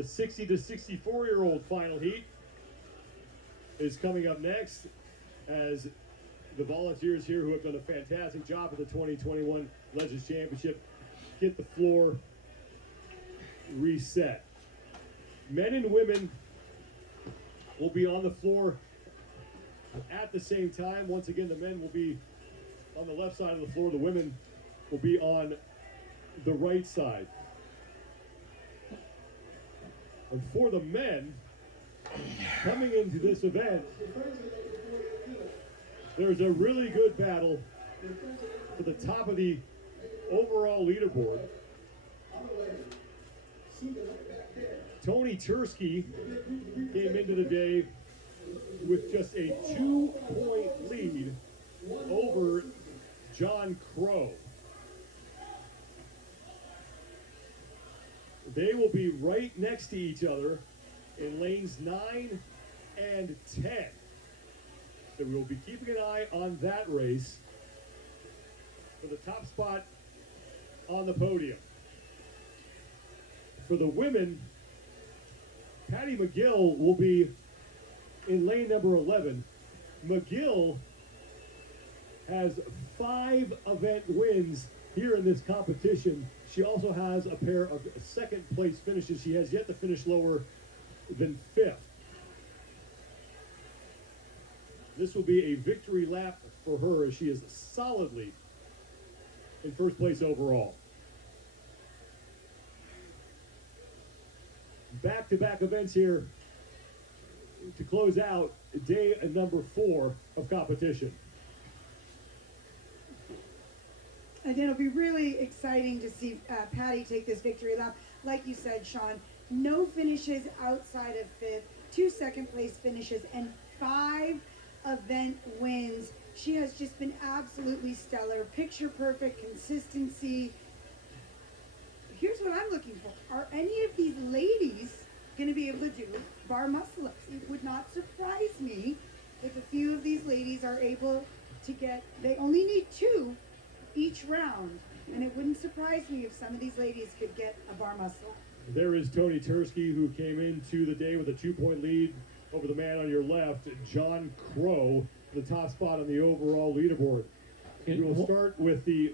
The 60 to 64-year-old final heat is coming up next as the volunteers here who have done a fantastic job at the 2021 Legends Championship get the floor reset. Men and women will be on the floor at the same time. Once again, the men will be on the left side of the floor. The women will be on the right side. And for the men, coming into this event, there's a really good battle for the top of the overall leaderboard. Tony Tursky came into the day with just a 2-point lead over John Crow. They will be right next to each other in lanes 9 and 10. So we will be keeping an eye on that race for the top spot on the podium. For the women, Paddy Mcgill will be in lane number 11. Mcgill has 5 event wins here in this competition. She also has a pair of second place finishes. She has yet to finish lower than 5th. This will be a victory lap for her as she is solidly in first place overall. Back-to-back events here to close out day number 4 of competition. And it'll be really exciting to see Paddy take this victory lap. Like you said, Sean, no finishes outside of 5th, 2 second place finishes, and 5 event wins. She has just been absolutely stellar. Picture perfect consistency. Here's what I'm looking for. Are any of these ladies going to be able to do bar muscle ups? It would not surprise me if a few of these ladies are able to get, they only need 2 each round, and it wouldn't surprise me if some of these ladies could get a bar muscle up. There is Tony Tursky, who came into the day with a 2-point lead over the man on your left, John Crow, the top spot on the overall leaderboard. We will start with the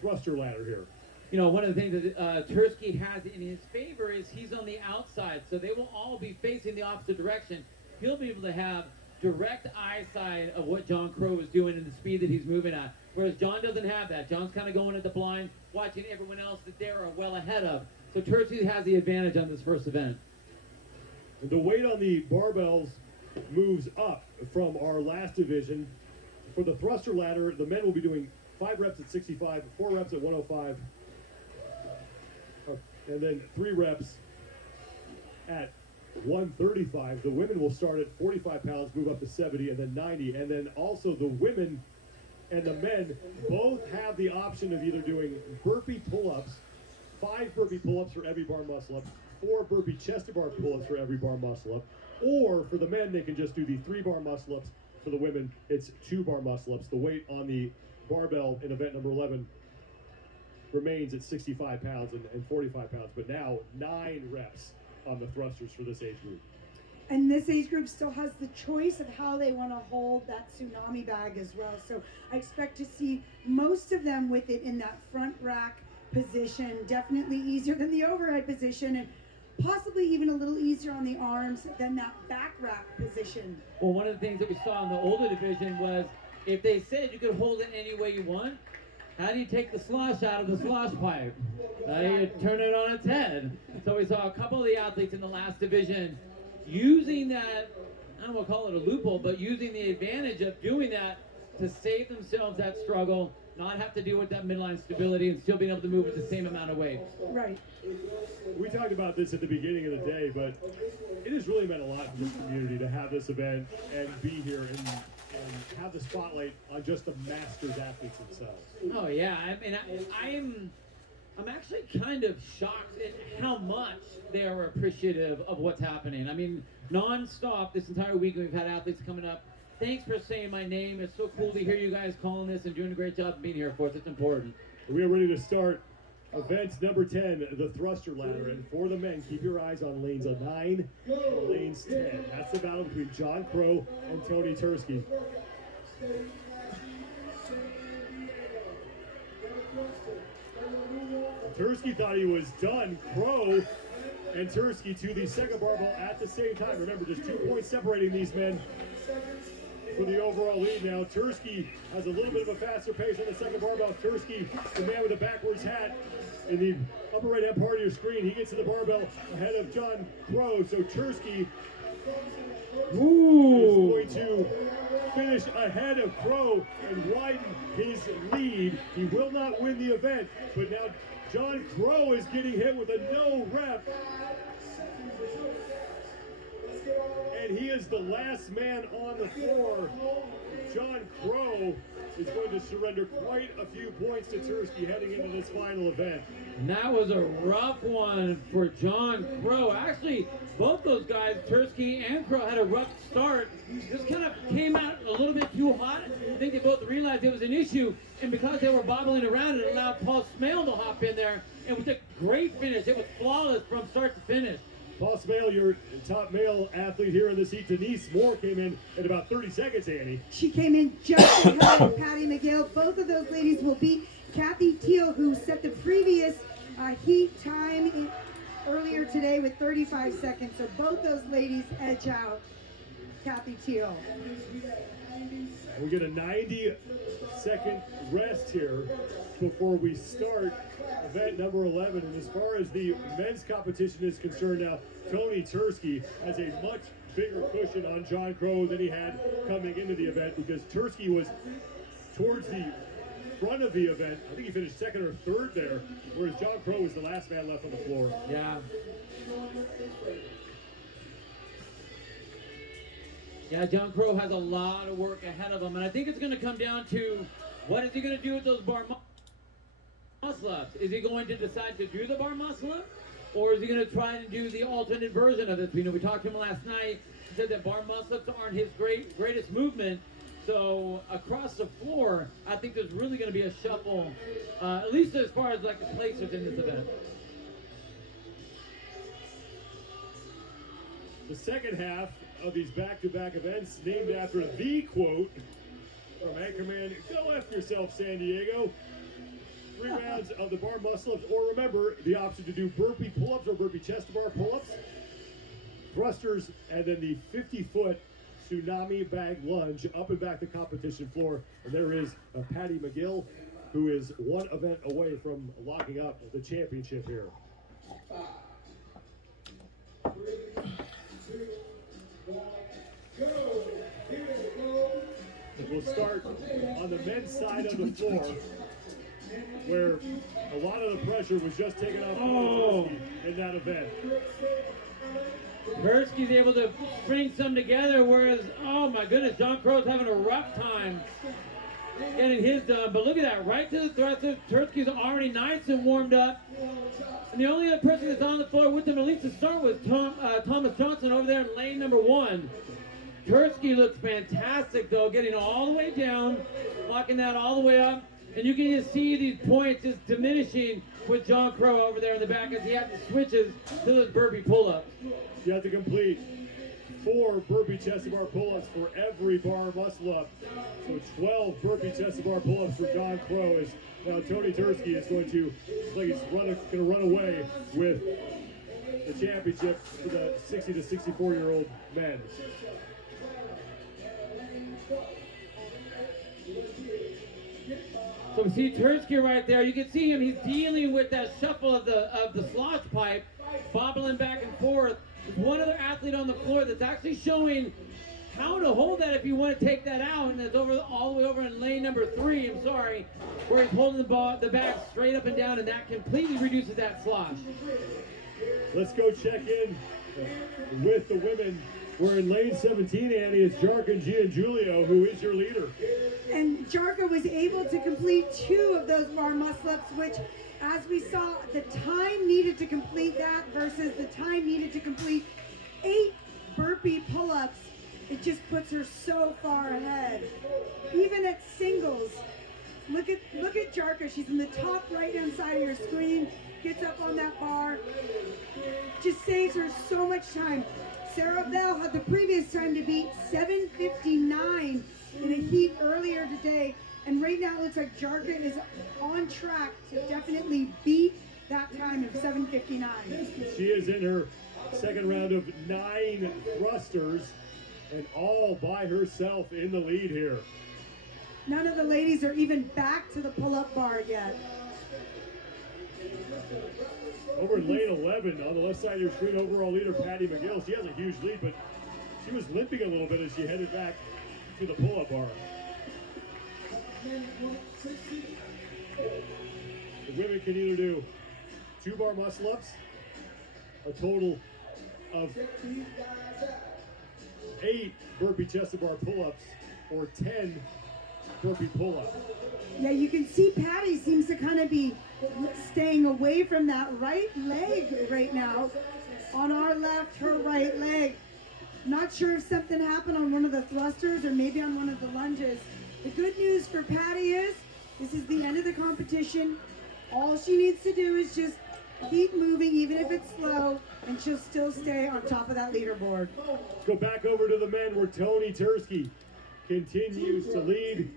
thruster ladder here. You know, one of the things that Tursky has in his favor is he's on the outside, so they will all be facing the opposite direction. He'll be able to have direct eyesight of what John Crow is doing and the speed that he's moving at. Whereas John doesn't have that. John's kind of going at the blind, watching everyone else that they are well ahead of. So Tursky has the advantage on this first event. The weight on the barbells moves up from our last division. For the thruster ladder, the men will be doing 5 reps at 65, 4 reps at 105, and then 3 reps at 135. The women will start at 45 pounds, move up to 70, and then 90. And then also the women and the men both have the option of either doing burpee pull-ups, 5 burpee pull-ups for every bar muscle up, 4 burpee chest-to-bar pull-ups for every bar muscle up, or for the men, they can just do the 3 bar muscle ups. For the women, it's 2 bar muscle ups. The weight on the barbell in event number 11 remains at 65 pounds and 45 pounds, but now 9 reps on the thrusters for this age group. And this age group still has the choice of how they want to hold that tsunami bag as well. So I expect to see most of them with it in that front rack position, definitely easier than the overhead position, and possibly even a little easier on the arms than that back rack position. Well, one of the things that we saw in the older division was if they said you could hold it any way you want, how do you take the slosh out of the slosh pipe? How do you turn it on its head? So we saw a couple of the athletes in the last division using that, I don't want to call it a loophole, but using the advantage of doing that to save themselves that struggle, not have to deal with that midline stability, and still being able to move with the same amount of weight. Right. We talked about this at the beginning of the day, but it has really meant a lot to this community to have this event and be here and have the spotlight on just the masters athletes themselves. Oh yeah, I mean, I'm actually kind of shocked at how much they are appreciative of what's happening. I mean, non-stop this entire week we've had athletes coming up. Thanks for saying my name. It's so cool to hear you guys calling this and doing a great job of being here for us. It's important. We are ready to start Event number 10, the thruster ladder. And for the men, keep your eyes on lanes 9 and lanes 10. That's the battle between John Crow and Tony Tursky. Tursky thought he was done. Crow and Tursky to the second barbell at the same time. Remember, just 2 points separating these men for the overall lead now. Tursky has a little bit of a faster pace on the second barbell. Tursky, the man with the backwards hat in the upper right-hand part of your screen, he gets to the barbell ahead of John Crow. So Tursky is going to finish ahead of Crow and widen his lead. He will not win the event, but now John Crow is getting hit with a no rep. And he is the last man on the floor. John Crow is going to surrender quite a few points to Tursky heading into this final event. And that was a rough one for John Crow. Actually, both those guys, Tursky and Crow, had a rough start. Just kind of came out a little bit too hot. I think they both realized it was an issue, and because they were bobbling around, it allowed Paul Smale to hop in there, and with a great finish. It was flawless from start to finish. Paul Smale, your top male athlete here in this heat. Denise Moore came in at about 30 seconds, Annie. She came in just ahead of Paddy Mcgill. Both of those ladies will beat Kathy Teal, who set the previous heat time earlier today with 35 seconds. So both those ladies edge out Kathy Teal. We get a 90-second rest here before we start event number 11. And as far as the men's competition is concerned now, Tony Tursky has a much bigger cushion on John Crow than he had coming into the event, because Tursky was towards the front of the event. I think he finished second or third there, whereas John Crow was the last man left on the floor. Yeah. Yeah, John Crow has a lot of work ahead of him, and I think it's going to come down to what is he going to do with those bar muscle-ups? Is he going to decide to do the bar muscle-up, or is he going to try and do the alternate version of it? We talked to him last night. He said that bar muscle-ups aren't his greatest movement. So across the floor, I think there's really going to be a shuffle, at least as far as like the placers in this event. The second half of these back-to-back events named after the quote from Anchorman, "Go F yourself, San Diego." 3 rounds of the bar muscle-ups, or remember the option to do burpee pull-ups or burpee chest-to-bar pull-ups, thrusters, and then the 50-foot tsunami bag lunge up and back the competition floor. And there is Paddy Mcgill, who is 1 event away from locking up the championship here. 5, 3, 2, 1, go! We'll start on the men's side of the floor, where a lot of the pressure was just taken off in that event. Tursky's able to string some together, whereas, oh my goodness, John Crow's having a rough time getting his done. But look at that, right to the thruster. Tursky's already nice and warmed up. And the only other person that's on the floor with him, at least to start with, Thomas Johnson over there in lane number 1. Tursky looks fantastic, though, getting all the way down, locking that all the way up. And you can just see these points just diminishing with John Crow over there in the back as he has to switches to those burpee pull-ups. You have to complete 4 burpee chest-to-bar pull-ups for every bar muscle-up. So 12 burpee chest-to-bar pull-ups for John Crow. Is now Tony Tursky is going to, going to run away with the championship for the 60 to 64-year-old men. So we see Tursky right there. You can see him. He's dealing with that shuffle of the slosh pipe, bobbling back and forth. There's one other athlete on the floor that's actually showing how to hold that if you want to take that out, and it's all the way over in lane number 3. I'm sorry, where he's holding the bag straight up and down, and that completely reduces that slosh. Let's go check in with the women. We're in lane 17, Annie. It's Jarka and Giangiulio, who is your leader. And Jarka was able to complete 2 of those bar muscle-ups, which, as we saw, the time needed to complete that versus the time needed to complete 8 burpee pull-ups. It just puts her so far ahead. Even at singles, Look at Jarka. She's in the top right-hand side of your screen. Gets up on that bar. Just saves her so much time. Sarah Bell had the previous time to beat 7:59 in a heat earlier today. And right now it looks like Jarka is on track to definitely beat that time of 7:59. She is in her second round of 9 thrusters and all by herself in the lead here. None of the ladies are even back to the pull-up bar yet. Over in lane 11, on the left side of your screen, overall leader Paddy Mcgill. She has a huge lead, but she was limping a little bit as she headed back to the pull-up bar. The women can either do 2 bar muscle-ups, a total of 8 burpee chest-to-bar pull-ups, or 10 burpee pull-ups. Yeah, you can see Patty seems to kind of be staying away from that right leg right now. On our left, her right leg. Not sure if something happened on one of the thrusters or maybe on one of the lunges. The good news for Patty is this is the end of the competition. All she needs to do is just keep moving, even if it's slow, and she'll still stay on top of that leaderboard. Let's go back over to the men where Tony Tursky continues to lead,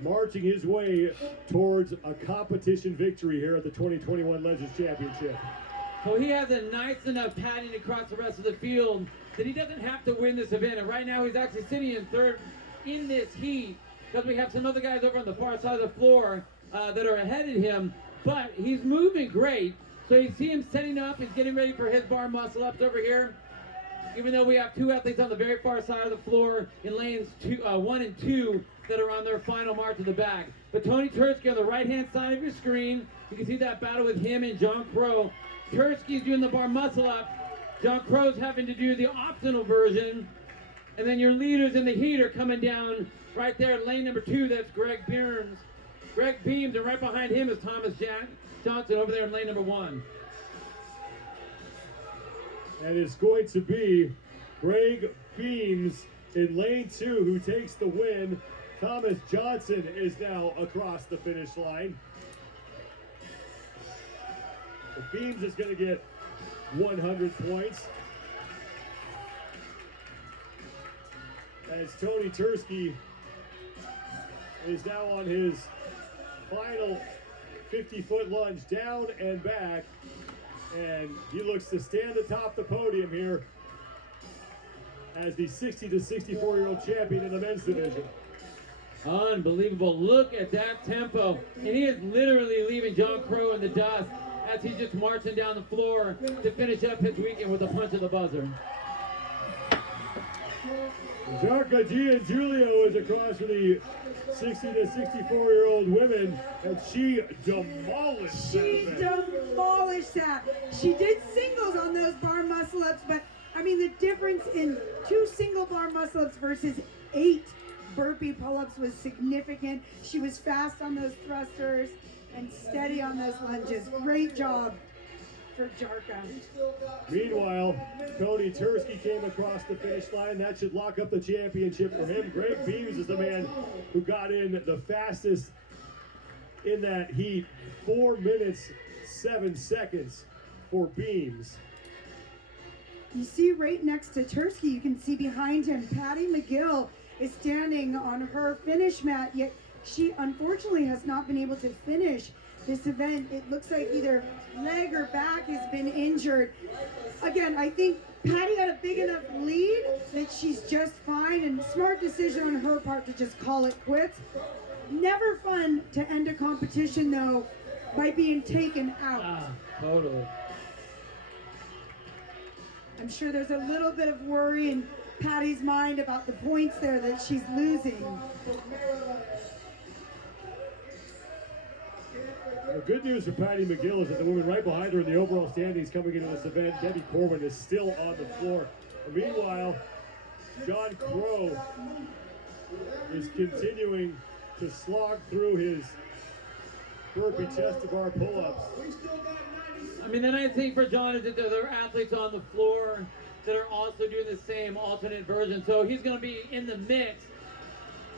marching his way towards a competition victory here at the 2021 Legends Championship. So he has a nice enough padding across the rest of the field that he doesn't have to win this event. And right now he's actually sitting in third in this heat because we have some other guys over on the far side of the floor that are ahead of him. But he's moving great. So you see him setting up. He's getting ready for his bar muscle ups over here. Even though we have 2 athletes on the very far side of the floor in lanes 1 and 2 that are on their final march to the back. But Tony Tursky on the right-hand side of your screen, you can see that battle with him and John Crow. Tursky's doing the bar muscle up. John Crow's having to do the optional version. And then your leaders in the heat are coming down right there, lane number 2, that's Greg Beams. Greg Beams, and right behind him is Thomas Johnson over there in lane number 1. And it's going to be Greg Beams in lane 2 who takes the win. Thomas Johnson is now across the finish line. The Beams is going to get 100 points. As Tony Tursky is now on his final 50-foot lunge down and back. And he looks to stand atop the podium here as the 60 to 64-year-old champion in the men's division. Unbelievable. Look at that tempo. And he is literally leaving John Crow in the dust as he's just marching down the floor to finish up his weekend with a punch of the buzzer. Jarka Giangiulio is across for the 60 to 64-year-old women, and she demolished that. She did singles on those bar muscle-ups, but I mean the difference in 2 single bar muscle-ups versus 8 burpee pull-ups was significant. She was fast on those thrusters and steady on those lunges. Great job for Jarka. Meanwhile, Tony Tursky came across the finish line. That should lock up the championship for him. Greg Beams is the man who got in the fastest in that heat. 4 minutes, 7 seconds for Beams. You see right next to Tursky, you can see behind him, Paddy Mcgill is standing on her finish mat, yet she unfortunately has not been able to finish this event. It looks like either leg or back has been injured. Again, I think Patty had a big enough lead that she's just fine, and smart decision on her part to just call it quits. Never fun to end a competition though by being taken out. Totally. I'm sure there's a little bit of worry in Patty's mind about the points there that she's losing. The good news for Paddy Mcgill is that the woman right behind her in the overall standings coming into this event, Debbie Corwin, is still on the floor. And meanwhile, John Crow is continuing to slog through his burpee chest-to-bar pull-ups. I mean, the nice thing for John is that there are athletes on the floor that are also doing the same alternate version. So he's going to be in the mix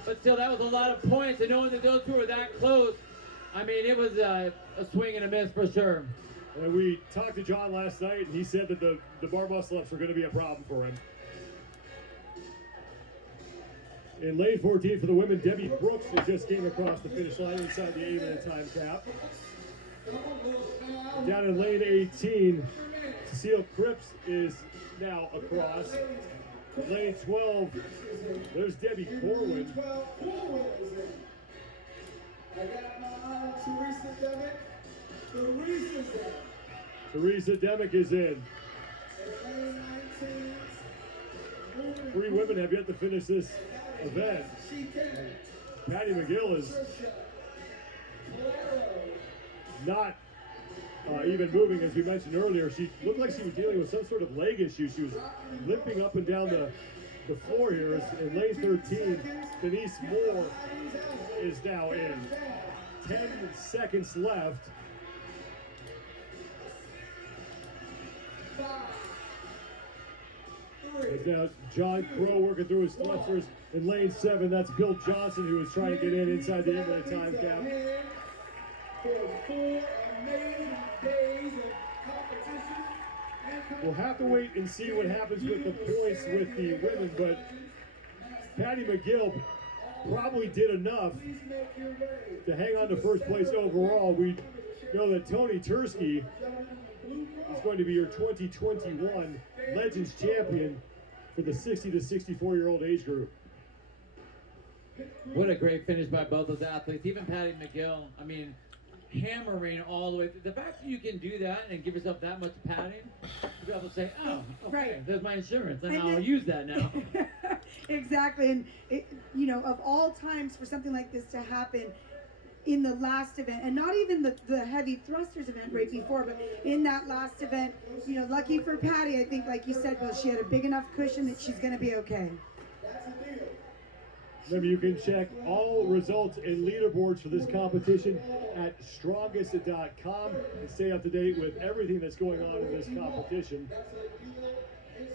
But still, that was a lot of points, and knowing that those two were that close, I mean, it was a swing and a miss for sure. And we talked to John last night, and he said that the bar muscle ups were going to be a problem for him. In lane 14 for the women, Debbie Brooks that just came across the finish line inside the 8-minute time cap. Down in lane 18, Cecile Cripps is now across. Lane 12, there's Debbie Corwin. I got my eye on Teresa Demick. Teresa Demick is in. Lane 19. 3 women have yet to finish this event. Paddy Mcgill is not even moving, as we mentioned earlier. She looked like she was dealing with some sort of leg issue. She was limping up and down the floor here. In lane 13, Denise Moore is now in. 10 seconds left. It's now John Crow working through his thrusters in lane 7. That's Bill Johnson, who was trying to get in inside the 8-minute time cap. We'll have to wait and see what happens with the points with the women, but Paddy Mcgill probably did enough to hang on to first place overall. We know that Tony Tursky is going to be your 2021 Legends champion for the 60 to 64-year-old age group. What a great finish by both those athletes. Even Paddy Mcgill, I mean, hammering all the way. The fact that you can do that and give yourself that much padding, to be able to say, oh, okay, Right. there's my insurance, and And I'll then- use that now. Exactly, and of all times for something like this to happen in the last event, and not even the heavy thrusters event right before, but in that last event, lucky for Patty, I think, like you said, Bill, she had a big enough cushion that she's going to be okay. Remember, you can check all results and leaderboards for this competition at strongest.com and stay up to date with everything that's going on in this competition.